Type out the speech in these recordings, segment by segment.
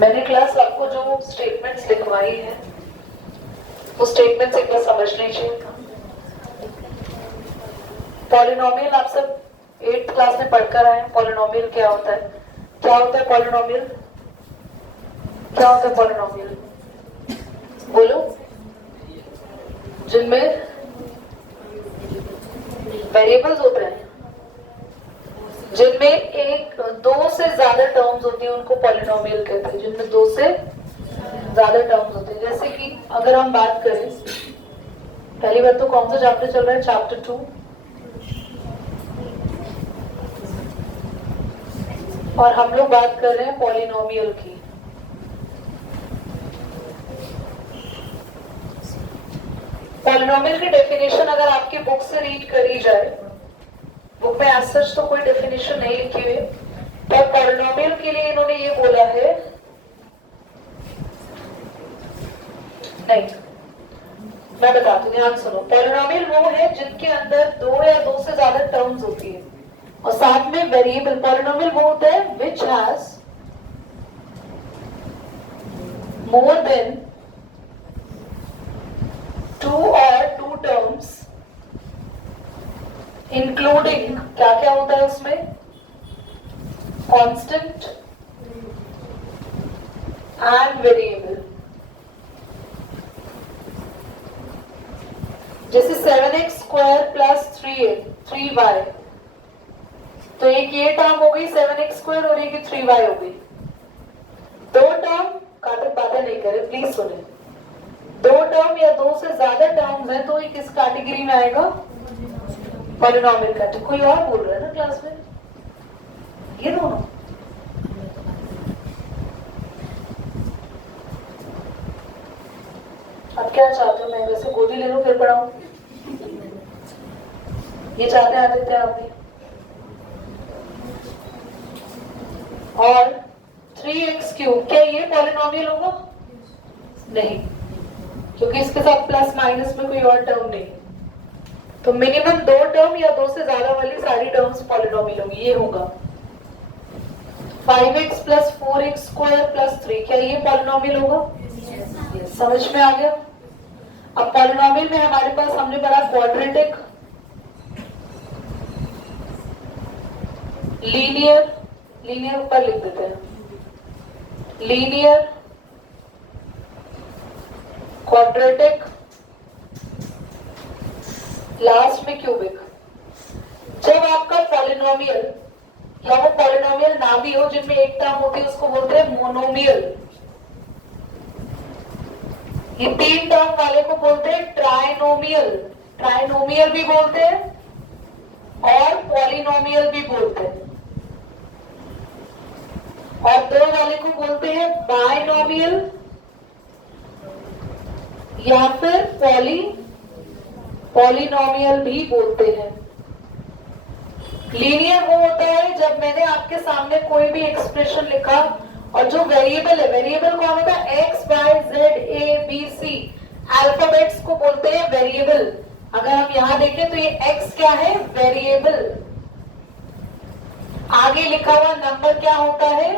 मैंने क्लास आपको जो स्टेटमेंट्स लिखवाई है वो स्टेटमेंट्स एक बार समझ लीजिए। पॉलिनोमियल आप सब 8th क्लास में पढ़कर आए हैं। पॉलिनोमियल क्या होता है? क्या होता है पॉलिनोमियल? क्या होता है पॉलिनोमियल? बोलो। जिनमें वेरिएबल्स होते हैं, जिनमें एक दो से ज्यादा टर्म्स होती हैं, उनको पॉलिनोमियल कहते हैं। जिनमें दो से ज्यादा टर्म्स होते हैं, जैसे कि अगर हम बात करें, पहली बात तो कौन सा चैप्टर चल रहा है? चैप्टर 2। और हम लोग बात कर रहे हैं पॉलिनोमियल की। पॉलिनोमियल की डेफिनेशन अगर आपकी बुक से रीड करी जाए, बुक में एज सच तो कोई डेफिनेशन नहीं लिखी हुई, पर पॉलिनोमियल के लिए इन्होंने ये बोला है, नहीं मैं बताती हूँ, ध्यान सुनो। पॉलिनोमियल वो है जिनके अंदर दो या दो से ज्यादा टर्म्स होती है और साथ में वेरिएबल। पॉलिनोमियल वो होता है which has more than two और टू टर्म्स, इंक्लूडिंग क्या क्या होता है उसमें? Constant and variable. जैसे 7x स्क्वायर प्लस 3y, तो एक ये टर्म हो गई 7x स्क्वायर और एक 3y हो गई। दो टर्म काटक बातें नहीं करे, प्लीज सुने। दो टर्म या दो से ज्यादा टर्म्स हैं तो ये किस कैटेगरी में आएगा? Polynomial category. कोई और बोल रहा है ना क्लास में? ये दोनों अब क्या चाहते हो? मैं वैसे गोली ले लूं फिर पढ़ाऊं? ये चाहते हैं आदित्य आप भी? और 3x क्यूब, क्या ये पॉलिनोमियल होगा? नहीं, क्योंकि इसके साथ प्लस माइनस में कोई और टर्म नहीं। तो मिनिमम दो टर्म या दो से ज्यादा वाली सारी टर्म्स पॉलिनोमियल होगी। ये होगा 5x plus 4x square plus 3, क्या ये पॉलिनोमियल होगा? yes. समझ में आ गया? अब पॉलिनोमियल में हमारे पास हमने पढ़ा क्वाड्रेटिक, लीनियर, लीनियर ऊपर लिख देते हैं, लीनियर, क्वाड्रेटिक, लास्ट में क्यूबिक। जब आपका पॉलिनोमियल या वो पॉलिनोमियल ना भी हो, जिनमें एक टर्म होती है, उसको बोलते हैं मोनोमियल। ये तीन टर्म वाले को बोलते हैं ट्राइनोमियल। ट्राइनोमियल भी बोलते हैं और पॉलिनोमियल भी बोलते हैं। और दो वाले को बोलते हैं बाइनोमियल या फिर पॉलिनोमियल भी बोलते हैं। लीनियर वो होता है जब मैंने आपके सामने कोई भी एक्सप्रेशन लिखा और जो वेरिएबल है, वेरिएबल कौन होता है? एक्स, वाई, जेड, ए, बी, सी, अल्फाबेट्स को बोलते हैं वेरिएबल। अगर हम यहां देखें तो ये एक्स क्या है? वेरिएबल। आगे लिखा हुआ नंबर क्या होता है?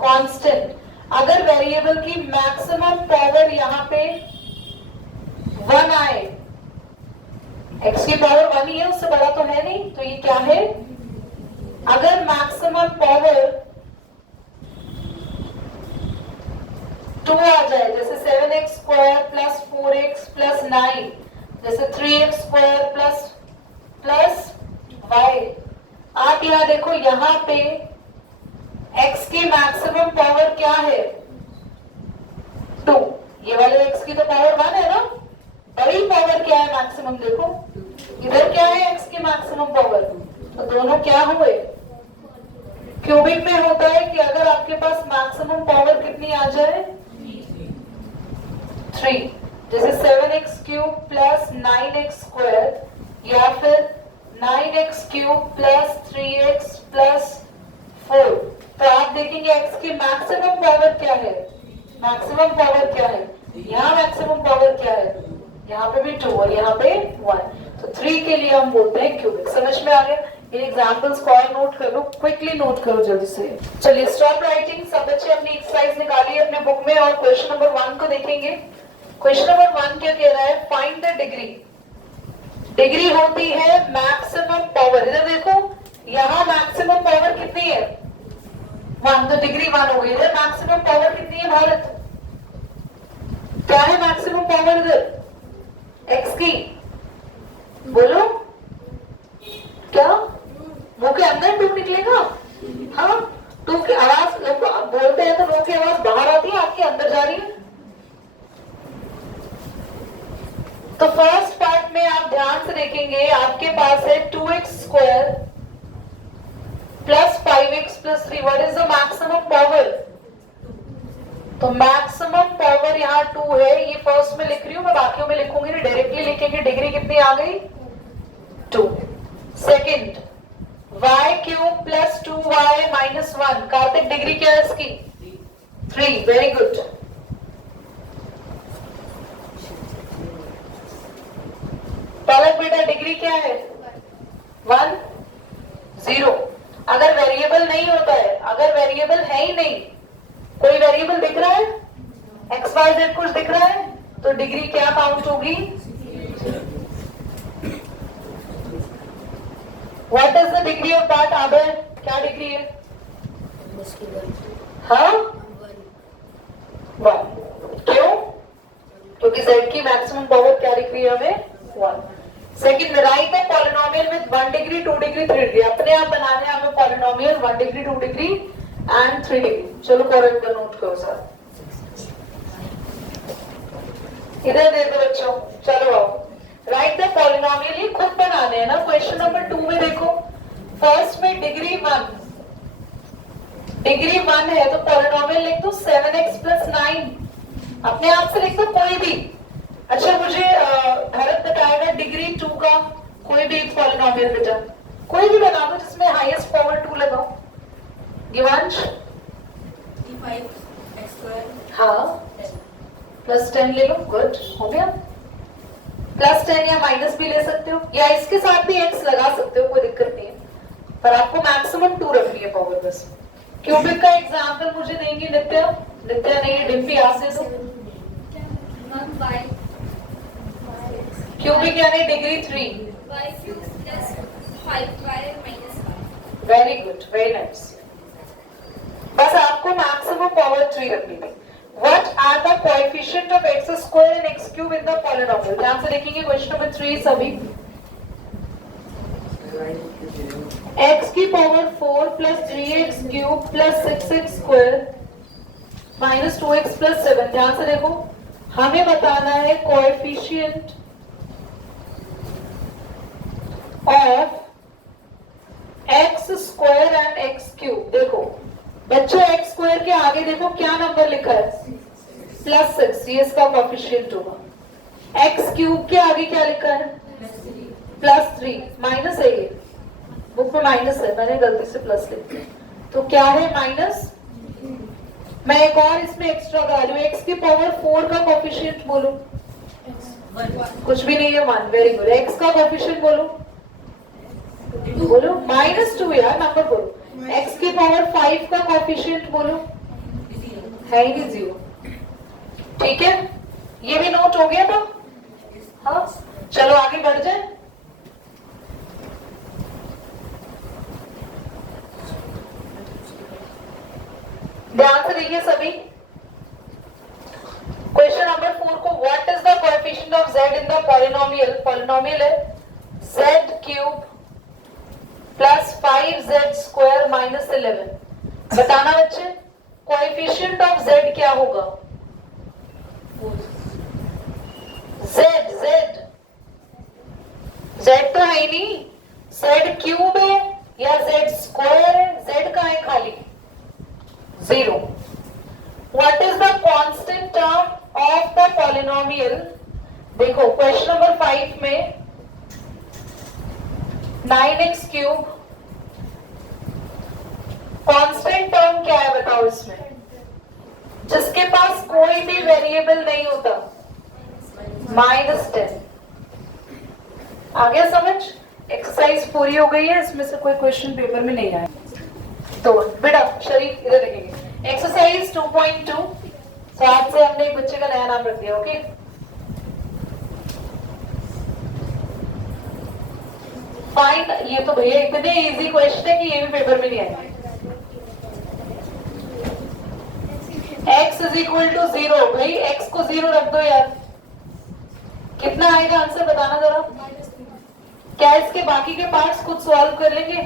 कांस्टेंट। अगर वेरिएबल की मैक्सिमम पावर यहाँ पे 1 आए, x की पावर 1 ही है, उससे बड़ा तो है नहीं, तो ये क्या है? अगर मैक्सिमम पावर 2 आ जाए, जैसे 7x square plus 4x plus 9, जैसे 3x स्क्वायर प्लस y। आप यहाँ देखो, यहाँ पे x की मैक्सिमम पावर क्या है? 2। ये वाले x की तो पावर 1 है ना? बड़ी पावर क्या है मैक्सिमम? देखो इधर क्या है x की मैक्सिमम पावर, तो दोनों क्या हुए? क्यूबिक में होता है कि अगर आपके पास मैक्सिमम पावर कितनी आ जाए? 3। जैसे 7x cube plus 9x square या फिर 9x cube plus 3x plus 4। तो आप देखेंगे x की मैक्सिमम पावर क्या है? मैक्सिमम पावर क्या है? यहाँ मैक्सिमम पावर क्या है? यहाँ पे भी 2 और यहाँ पे 1। तो 3 के लिए हम बोलते हैं क्यूबिक। समझ में आ गया? इन एग्जाम्पल्स को और नोट कर लो, क्विकली नोट करो जल्दी से। चलिए स्टॉप राइटिंग, सब बच्चे अपनी एक्सरसाइज निकाली अपने बुक में और क्वेश्चन नंबर 1 को देखेंगे। क्वेश्चन नंबर 1 क्या कह रहा है, फाइंड द डिग्री। डिग्री होती है मैक्सिमम पावर। इधर देखो, यहाँ मैक्सिमम पावर कितनी है 1, तो डिग्री 1 हो गई। इधर मैक्सिमम पावर कितनी है भारत, क्या है मैक्सिमम पावर इधर x की, बोलो क्या, मुंह के अंदर 2 निकलेगा। हाँ, 2 की आवाज बोलते हैं तो मुंह की आवाज बाहर आती है, आपके अंदर जा रही है। तो फर्स्ट पार्ट में आप ध्यान से देखेंगे, आपके पास है 2x square plus 5x plus 3। What is the maximum power, तो मैक्सिमम पावर यहाँ 2 है। ये फर्स्ट में लिख रही हूं मैं, बाकियों में लिखूंगी नहीं, डायरेक्टली लिखेंगे। डिग्री कितनी आ गई 2। Second y cube plus 2y minus 1। Kartik degree क्या है इसकी 3। Very good. पलक बेटा डिग्री क्या है 1 0। अगर वेरिएबल नहीं होता है, अगर वेरिएबल है ही नहीं, कोई वेरिएबल दिख रहा है एक्स वाई जेड कुछ दिख रहा है, तो डिग्री क्या काउंट होगी। What is the degree of that आदर, क्या डिग्री है, हाँ 1। क्यों, क्योंकि z की मैक्सिमम पावर क्या दिख रही है हमें 1। Second, right the polynomial with 1 degree 2 degree 3 degree. अपने आप बनाने हैं हमें polynomial 1 degree 2 degree and 3 degree. चलो करेक्ट का नोट करो सर, इधर देखो बच्चों, चलो आओ राइट द पॉलिनोमियल। ये खुद बनाने हैं ना। क्वेश्चन नंबर 2 में देखो, फर्स्ट में डिग्री 1 है तो पॉलिनोमियल लिख दो 7x प्लस 9। अपने आप से लिख दो कोई भी। अच्छा मुझे भरत बताएगा डिग्री 2 का कोई भी एक पॉलिनोमियल बेटा, कोई भी बना दो जिसमें हाईएस्ट पावर 2 लगाओ। दिवांश 5x स्क्वायर, हाँ प्लस 10 ले लो, गुड हो गया। प्लस 10 या माइनस भी ले सकते हो, या इसके साथ भी x लगा सकते हो, कोई दिक्कत नहीं है, पर आपको मैक्सिमम 2 रखनी है पावर बस। क्यूबिक का एग्जांपल मुझे देंगी नित्या, नित्या नहीं डिम्पी आज से दो। क्यूबिक यानी degree 3। y cube plus 5y minus 1। Very good, very nice. बस आपको मैक्सिमम पावर 3 रखनी थी। What are the coefficient of x square and x cube in the polynomial? ध्यान से देखेंगे क्वेश्चन नंबर 3 सभी। x की power 4 plus 3x cube plus 6x square minus 2x plus 7। ध्यान से देखो, हमें बताना है coefficient of x square and x cube. देखो बच्चों, x स्क्वायर के आगे देखो क्या नंबर लिखा है प्लस 6, ये इसका कोएफिशिएंट होगा। x क्यूब के आगे क्या लिखा है प्लस 3, माइनस है, ये बुक में माइनस है, मैंने गलती से प्लस लिख दिया, तो क्या है माइनस। मैं एक और इसमें एक्स्ट्रा करा लूं, x की पावर 4 का कोएफिशिएंट बोलो, कुछ भी नहीं है 1। Very good. x का कोएफिशिएंट बोलो, बोलो -2 यार, नंबर बोलो। x की पावर 5 का कोएफिशिएंट बोलो, है ही नहीं 0। ठीक है, ये भी नोट हो गया था। हाँ चलो आगे बढ़ जाए। ध्यान से देखिए सभी, क्वेश्चन नंबर 4 को, what is the coefficient of z in the polynomial. Polynomial है z cube plus 5z square minus 11। बताना बच्चे कोएफिशिएंट ऑफ z क्या होगा। z तो है ही नहीं, z क्यूब है या z स्क्वायर है, z का है खाली 0। What is the constant term of the polynomial. देखो क्वेश्चन नंबर 5 में 9x क्यूब, कांस्टेंट टर्म क्या है बताओ इसमें, जिसके पास कोई भी वेरिएबल नहीं होता, -10। आ गया समझ। एक्सरसाइज पूरी हो गई है, इसमें से कोई क्वेश्चन पेपर में नहीं आया तो बेटा शरीफ इधर देखेंगे। Exercise is 2.2. तो आज से हमने एक बच्चे का नया नाम रख दिया. Okay, fine. ये तो भैया इतने इजी क्वेश्चन है कि ये भी पेपर में नहीं आएंगे. x is equal to 0. भाई x को 0 रख दो यार. कितना आएगा आंसर बताना जरा. क्या इसके बाकी के पार्ट्स खुद सॉल्व कर लेंगे?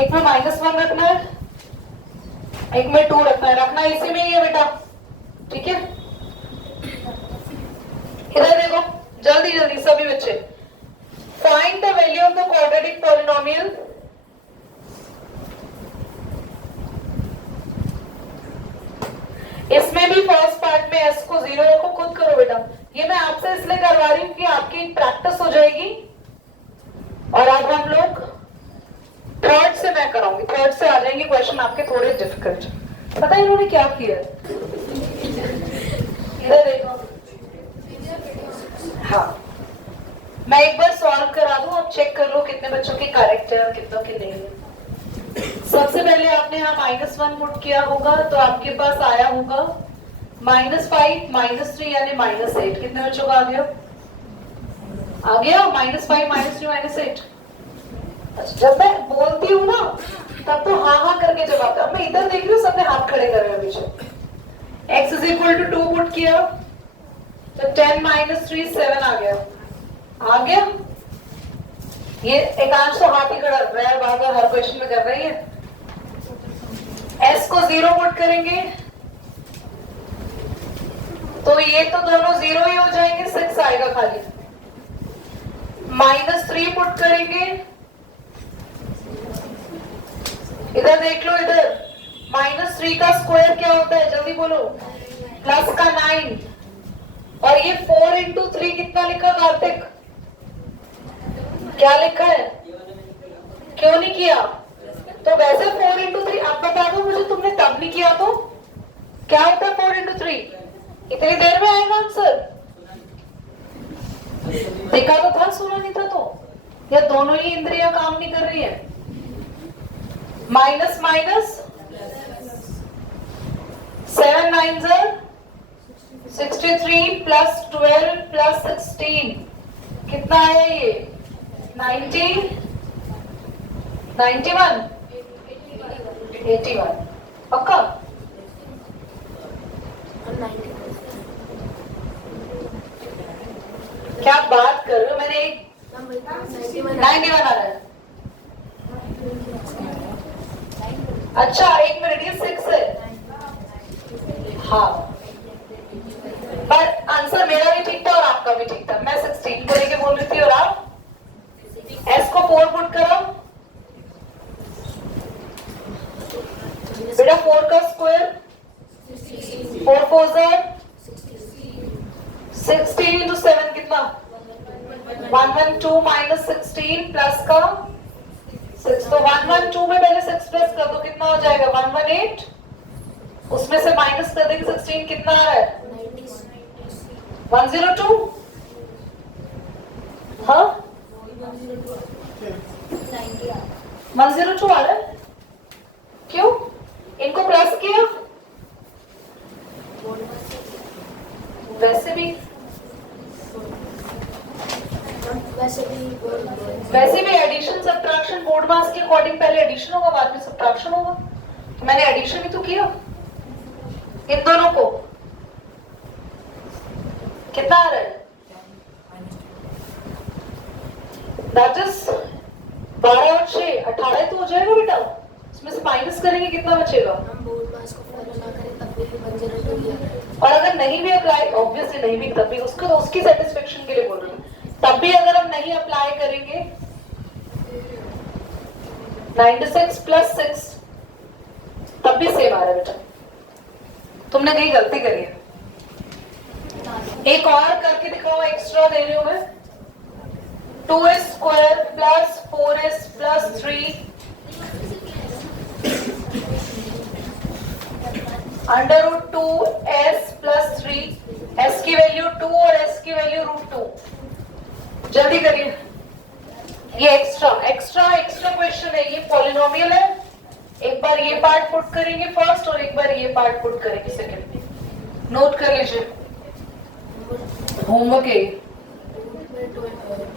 एक में -1 रखना है, एक में 2 रखना है. रखना इसी में ही है बेटा, ठीक है. इधर देखो जल्दी जल्दी सभी बच्चे. Find the value of the quadratic polynomial. इसमें भी फर्स्ट पार्ट में s को 0 रखो. खुद करो बेटा. ये मैं आपसे इसलिए करवा रही हूँ कि आपकी प्रैक्टिस हो जाएगी. और अब हम लोग थर्ड से मैं कराऊंगी. थर्ड से आ जाएंगे क्वेश्चन आपके थोड़े डिफिकल्ट. पता है इन्होंने क्या किया है? इधर देखो. हाँ, मैं एक बार सॉल्व करा दूं, आप चेक कर लो कितने बच्चों के करेक्ट है और कितनों के नहीं है. सबसे पहले आपने यहाँ -1 पुट किया होगा तो आपके पास आया होगा -5, -3 यानी -8. कितने बच्चों का आ गया? आ गया -5, -3, -8. अच्छा, जब मैं बोलती हूँ ना तब तो हाँ हाँ करके जवाब दो. मैं इधर देख रही हूँ सबने हाथ खड़े करे हुए पीछे. x is equal to 2 put किया तो 10 - 3 7 आ गया. आ गया. ये एकांश तो हाथ ही खड़ा रख रहा है, बार बार हर क्वेश्चन में कर रही है. s को 0 पुट करेंगे तो ये तो दोनों 0 ही हो जाएंगे. 6 आएगा खाली. -3 पुट करेंगे. इधर देख लो. इधर -3 का स्क्वायर क्या होता है? जल्दी बोलो. प्लस का 9. और ये 4 इंटू 3 कितना लिखा कार्तिक? क्या लिखा है? क्यों नहीं किया? तो वैसे 4 इंटू 3 अब बता दो मुझे, तुमने तब नहीं किया तो क्या होता है 4 इंटू 3? इतनी देर में आएगा आंसर. देखा तो था, सुना नहीं था तो? या दोनों ही इंद्रियां काम नहीं कर रही है? माइनस माइनस 7 9 63 प्लस 12 प्लस 16 कितना आया ये? 90 91 81. पक्का? क्या बात कर रहे हो? मैंने एक 91 आ रहा है. अच्छा एक मिनट, ये 6 है. हाँ, पर आंसर मेरा भी ठीक था और आपका भी ठीक था. मैं 16 को लेके बोल रही थी और आप s को 4 पुट करो. बेटा 4 का स्क्वायर 4 4 16 into 7 कितना? 112 minus 16 प्लस का 6. तो 112 में पहले 6 प्लस कर दो. कितना हो जाएगा? 118. उसमें से माइनस कर देंगे 16. कितना आ रहा है? 102. हाँ 102 आ रहा है. क्यों? इनको प्लस किया. वैसे भी एडिशन सब्ट्रैक्शन बोर्ड मास के अकॉर्डिंग पहले एडिशन होगा बाद में सब्ट्रैक्शन होगा. तो मैंने एडिशन ही तो किया इन दोनों को. कितना आ रहा है? दैट इज 12 और 6 18 तो हो जाएगा बेटा. इसमें से माइनस करेंगे कितना बचेगा? और अगर नहीं भी अप्लाई, ऑब्वियसली नहीं भी, तब भी उसको उसकी सेटिस्फेक्शन के लिए बोल रही हूँ. तब भी अगर हम नहीं अप्लाई करेंगे 96 प्लस 6 तब भी सेम आ रहा है बेटा. तुमने कहीं गलती करी है. एक और करके दिखाओ. एक्स्ट्रा दे रही हूं मैं. 2s square plus 4s plus 3 √2s plus 3. s की वैल्यू 2 और s की वैल्यू √2. जल्दी करिए. ये एक्स्ट्रा क्वेश्चन है. ये पॉलिनोमियल है एक बार ये पार्ट पुट करेंगे फर्स्ट और एक बार ये पार्ट पुट करेंगे सेकंड। नोट कर लीजिए, होमवर्क है ये।